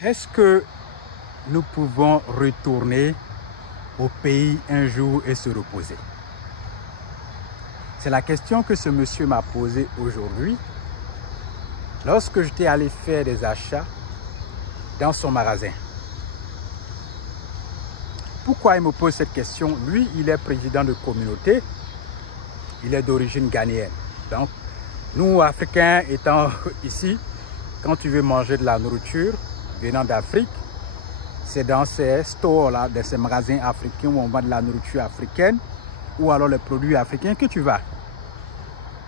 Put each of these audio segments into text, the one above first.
Est-ce que nous pouvons retourner au pays un jour et se reposer? C'est la question que ce monsieur m'a posée aujourd'hui lorsque j'étais allé faire des achats dans son magasin. Pourquoi il me pose cette question? Lui, il est président de communauté, il est d'origine ghanéenne. Donc, nous, Africains, étant ici, quand tu veux manger de la nourriture venant d'Afrique, c'est dans ces stores-là, dans ces magasins africains où on vend de la nourriture africaine ou alors les produits africains que tu vas.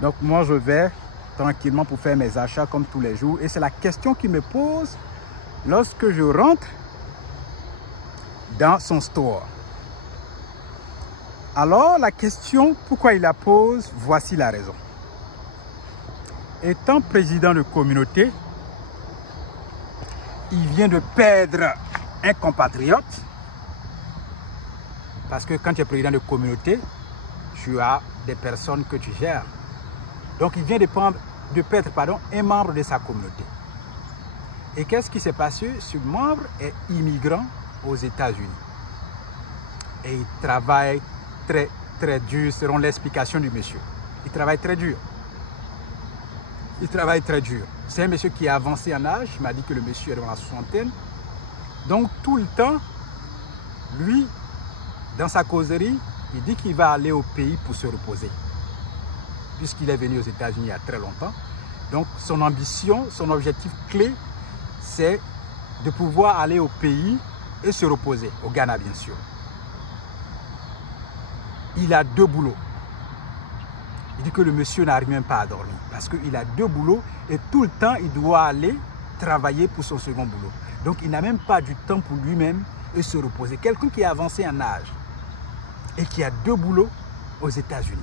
Donc, moi, je vais tranquillement pour faire mes achats comme tous les jours. Et c'est la question qu'il me pose lorsque je rentre dans son store. Alors, la question, pourquoi il la pose, voici la raison. Étant président de communauté, il vient de perdre un compatriote. Parce que quand tu es président de communauté, tu as des personnes que tu gères. Donc, il vient de perdre un membre de sa communauté. Et qu'est-ce qui s'est passé? Ce membre est immigrant aux États-Unis. Et il travaille très dur, selon l'explication du monsieur. Il travaille très dur. Il travaille très dur. C'est un monsieur qui est avancé en âge. Il m'a dit que le monsieur est dans la soixantaine. Donc, tout le temps, lui, dans sa causerie, il dit qu'il va aller au pays pour se reposer. Puisqu'il est venu aux États-Unis il y a très longtemps. Donc, son ambition, son objectif clé, c'est de pouvoir aller au pays et se reposer, au Ghana bien sûr. Il a 2 boulots. Il dit que le monsieur n'arrive même pas à dormir parce qu'il a 2 boulots et tout le temps il doit aller travailler pour son second boulot. Donc il n'a même pas du temps pour lui-même et se reposer. Quelqu'un qui est avancé en âge et qui a 2 boulots aux États-Unis.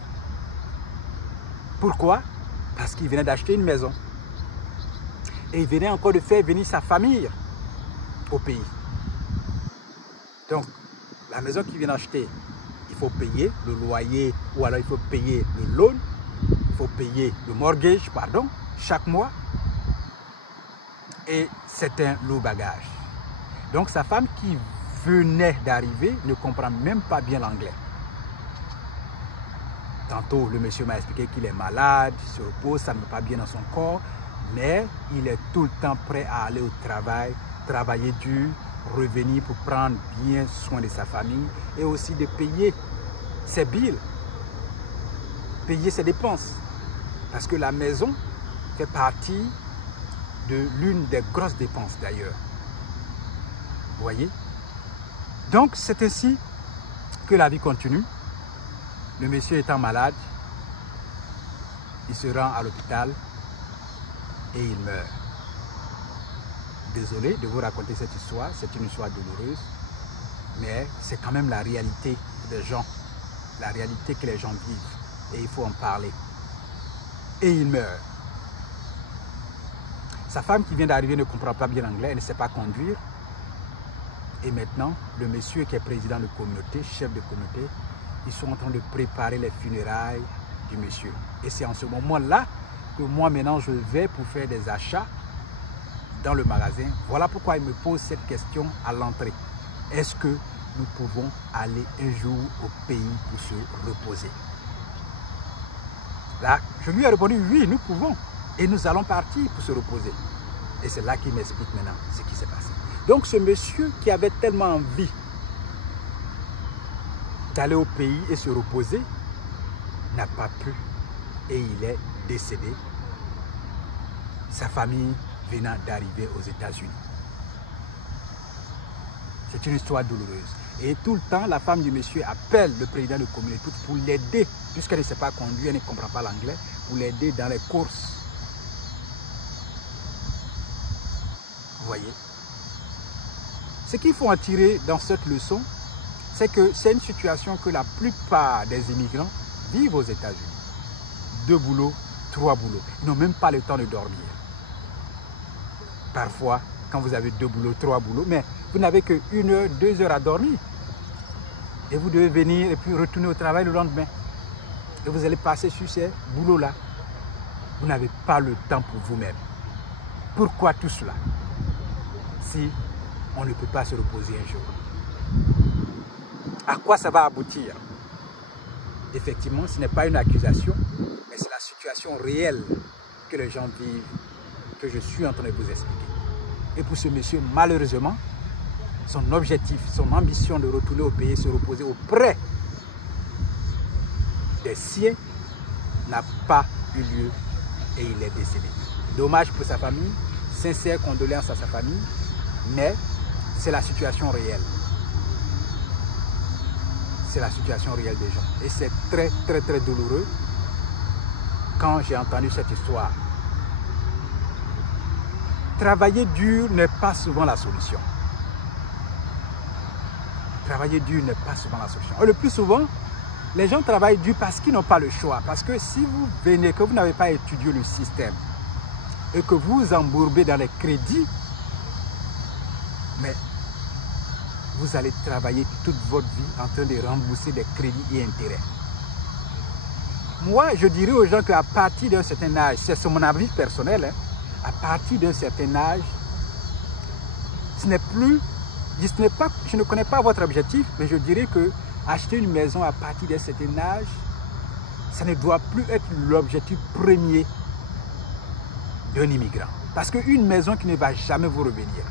Pourquoi? Parce qu'il venait d'acheter une maison. Et il venait encore de faire venir sa famille au pays. Donc, la maison qu'il vient d'acheter, il faut payer le loyer ou alors il faut payer le loan, il faut payer le mortgage, pardon, chaque mois. Et c'est un lourd bagage. Donc, sa femme qui venait d'arriver ne comprend même pas bien l'anglais. Tantôt, le monsieur m'a expliqué qu'il est malade, il se repose, ça ne va pas bien dans son corps, mais il est tout le temps prêt à aller au travail, travailler dur, revenir pour prendre bien soin de sa famille et aussi de payer ses billes, payer ses dépenses. Parce que la maison fait partie de l'une des grosses dépenses d'ailleurs. Vous voyez? Donc, c'est ainsi que la vie continue. Le monsieur étant malade, il se rend à l'hôpital et il meurt. Désolé de vous raconter cette histoire, c'est une histoire douloureuse, mais c'est quand même la réalité des gens, la réalité que les gens vivent et il faut en parler. Et il meurt. Sa femme qui vient d'arriver ne comprend pas bien l'anglais, elle ne sait pas conduire. Et maintenant, le monsieur qui est président de communauté, chef de communauté, ils sont en train de préparer les funérailles du monsieur. Et c'est en ce moment-là que moi maintenant je vais pour faire des achats dans le magasin. Voilà pourquoi il me pose cette question à l'entrée. Est-ce que nous pouvons aller un jour au pays pour se reposer? Là, je lui ai répondu oui, nous pouvons. Et nous allons partir pour se reposer. Et c'est là qu'il m'explique maintenant ce qui s'est passé. Donc ce monsieur qui avait tellement envie d'aller au pays et se reposer, n'a pas pu et il est décédé. Sa famille venant d'arriver aux États-Unis. C'est une histoire douloureuse. Et tout le temps, la femme du monsieur appelle le président de communauté pour l'aider, puisqu'elle ne sait pas conduire, elle ne comprend pas l'anglais, pour l'aider dans les courses. Vous voyez? Ce qu'il faut en tirer dans cette leçon, c'est que c'est une situation que la plupart des immigrants vivent aux États-Unis. 2 boulots, 3 boulots. Ils n'ont même pas le temps de dormir. Parfois, quand vous avez 2 boulots, 3 boulots, mais vous n'avez que 1 heure, 2 heures à dormir. Et vous devez venir et puis retourner au travail le lendemain. Et vous allez passer sur ces boulots-là. Vous n'avez pas le temps pour vous-même. Pourquoi tout cela? si on ne peut pas se reposer un jour? À quoi ça va aboutir? Effectivement, ce n'est pas une accusation, mais c'est la situation réelle que les gens vivent, que je suis en train de vous expliquer. Et pour ce monsieur, malheureusement, son objectif, son ambition de retourner au pays, se reposer auprès des siens, n'a pas eu lieu et il est décédé. Dommage pour sa famille, sincères condoléances à sa famille, mais c'est la situation réelle. C'est la situation réelle des gens. Et c'est très, très, très douloureux quand j'ai entendu cette histoire. Travailler dur n'est pas souvent la solution. Travailler dur n'est pas souvent la solution. Le plus souvent, les gens travaillent dur parce qu'ils n'ont pas le choix. Parce que si vous venez, que vous n'avez pas étudié le système et que vous vous embourbez dans les crédits, mais vous allez travailler toute votre vie en train de rembourser des crédits et intérêts. Moi, je dirais aux gens qu'à partir d'un certain âge, c'est mon avis personnel, hein, à partir d'un certain âge, je ne connais pas votre objectif, mais je dirais que acheter une maison à partir d'un certain âge, ça ne doit plus être l'objectif premier d'un immigrant. Parce qu'une maison qui ne va jamais vous revenir.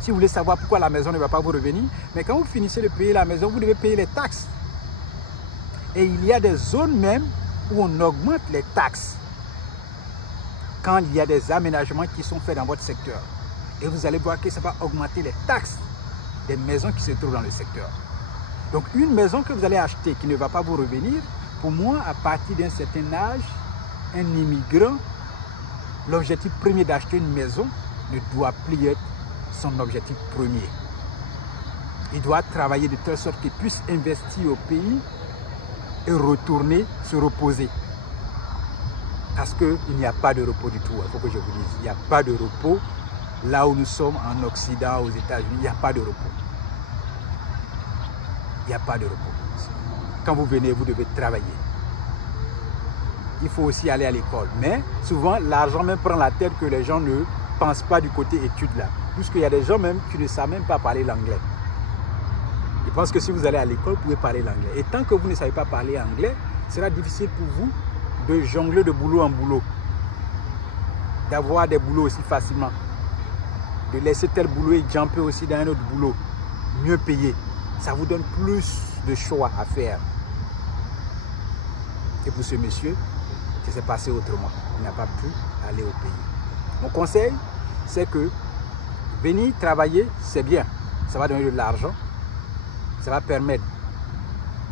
Si vous voulez savoir pourquoi la maison ne va pas vous revenir, mais quand vous finissez de payer la maison, vous devez payer les taxes. Et il y a des zones même où on augmente les taxes quand il y a des aménagements qui sont faits dans votre secteur. Et vous allez voir que ça va augmenter les taxes des maisons qui se trouvent dans le secteur. Donc une maison que vous allez acheter qui ne va pas vous revenir, pour moi, à partir d'un certain âge, un immigrant, l'objectif premier d'acheter une maison ne doit plus être son objectif premier. Il doit travailler de telle sorte qu'il puisse investir au pays et retourner se reposer. Parce qu'il n'y a pas de repos du tout, il faut que je vous dise. Il n'y a pas de repos. Là où nous sommes en Occident, aux États-Unis, il n'y a pas de repos. Il n'y a pas de repos. Quand vous venez, vous devez travailler. Il faut aussi aller à l'école. Mais souvent, l'argent même prend la tête que les gens ne pensent pas du côté études là. Puisqu'il y a des gens même qui ne savent même pas parler l'anglais. Ils pensent que si vous allez à l'école, vous pouvez parler l'anglais. Et tant que vous ne savez pas parler anglais, ce sera difficile pour vous de jongler de boulot en boulot. D'avoir des boulots aussi facilement. De laisser tel boulot et jumper aussi dans un autre boulot. Mieux payé. Ça vous donne plus de choix à faire. Et pour ce monsieur, ça s'est passé autrement. Il n'a pas pu aller au pays. Mon conseil, c'est que venir travailler, c'est bien. Ça va donner de l'argent. Ça va permettre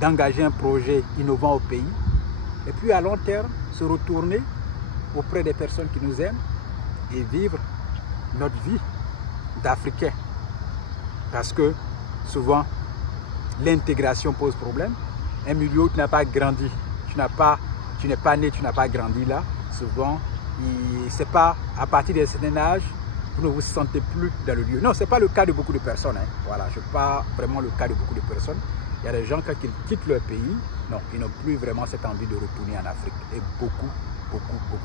d'engager un projet innovant au pays. Et puis à long terme, se retourner auprès des personnes qui nous aiment et vivre notre vie d'Africains. Parce que souvent, l'intégration pose problème. Un milieu où tu n'as pas grandi, tu n'es pas né, tu n'as pas grandi là. Souvent, c'est pas à partir d'un certain âge, vous ne vous sentez plus dans le lieu. Non, ce n'est pas le cas de beaucoup de personnes. Hein. Voilà, je parle vraiment le cas de beaucoup de personnes. Il y a des gens, quand ils quittent leur pays, non, ils n'ont plus vraiment cette envie de retourner en Afrique. Et beaucoup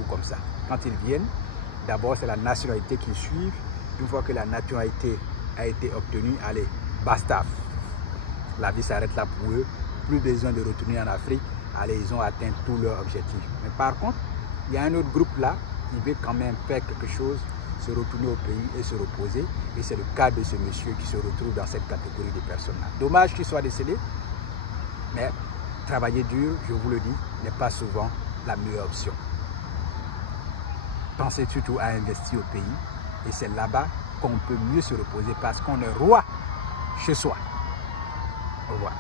comme ça. Quand ils viennent, d'abord, c'est la nationalité qu'ils suivent. Une fois que la nationalité a été obtenue, allez, basta. La vie s'arrête là pour eux. Plus besoin de retourner en Afrique. Allez, ils ont atteint tous leurs objectifs. Mais par contre, il y a un autre groupe là qui veut quand même faire quelque chose, se retourner au pays et se reposer. Et c'est le cas de ce monsieur qui se retrouve dans cette catégorie de personnes-là. Dommage qu'il soit décédé, mais travailler dur, je vous le dis, n'est pas souvent la meilleure option. Pensez surtout à investir au pays et c'est là-bas qu'on peut mieux se reposer parce qu'on est roi chez soi. Au revoir.